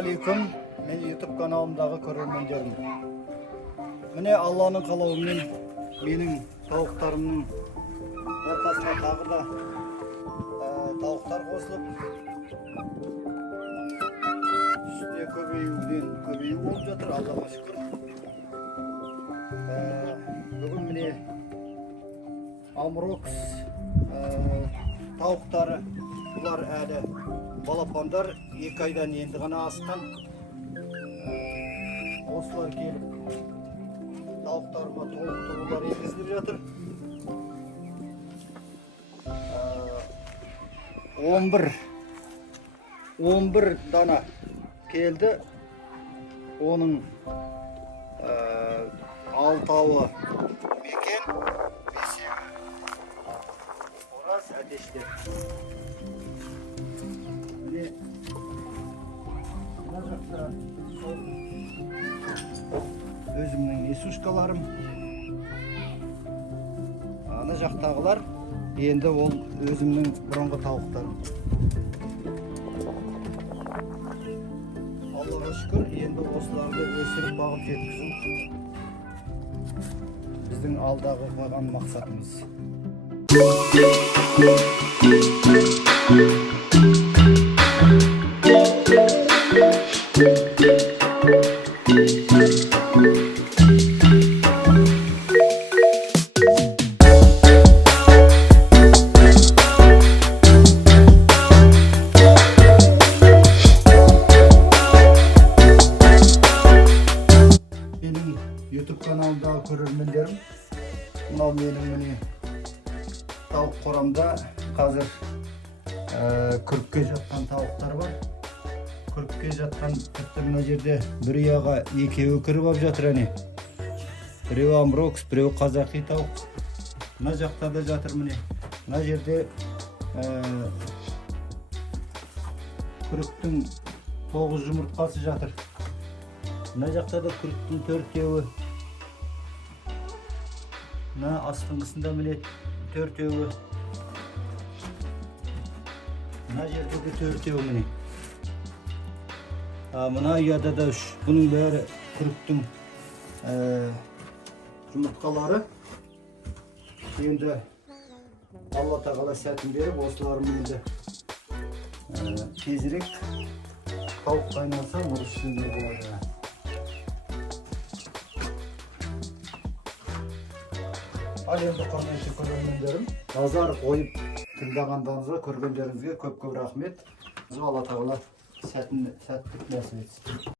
Assalamualaikum, men YouTube kanalımдағы көрермендерім. Міне Алланың қалауымен менің тауықтарымның ортасына тағы да тауықтар қосылып, үстіне көбею болып жатыр, Аллаға шүкір. Бүгін міне Амрокс тауықтары, бұлар әлі балапандар 2 айдан енді ғана асқан. Осылар келіп тауықтарыма толық тұрулар егізіліп жатыр. 11 дана келді. Оның 6-ауы мекен, 5-еуі ораз әтештер. Мына жақта өзімнің несушкаларым. Ана жақтағылар енді ол өзімнің бұрынғы тауықтарым. Аллаға шүкір, енді осыларды өсіріп бағып жеткізу біздің алдағы қойған мақсатымыз. YouTube kanalımдағы көрермендерім, мынау менің міне тауық қорамда қазір күрікке жатқан тауықтар бар. Күрікке жатқан тіпті мына жерде бір ұяға 2-еуі кіріп алып жатыр әне. Біреуі Амрокс, біреуі қазақи тауық. Мына жақта да жатыр міне. Мына жерде күріктің 9 жұмыртқасы жатыр. Мына жақта да күріктің 4-еуі. Мына астыңғысында міне 4-еуі. Мына жерде де 4-еуі міне. Мына ұяда да 3. Бұның бәрі күріктің жұмыртқалары. Енді Алла тағала сәтін беріп, осыларым енді тезірек тауық қайнаса, ұрыс жүзінде болады. Ал енді құрметті көрермендерім, назар қойып тыңдағандарыңызға, көргендеріңізге көп рахмет. Алла тағала сәттілік нәсіп етсін.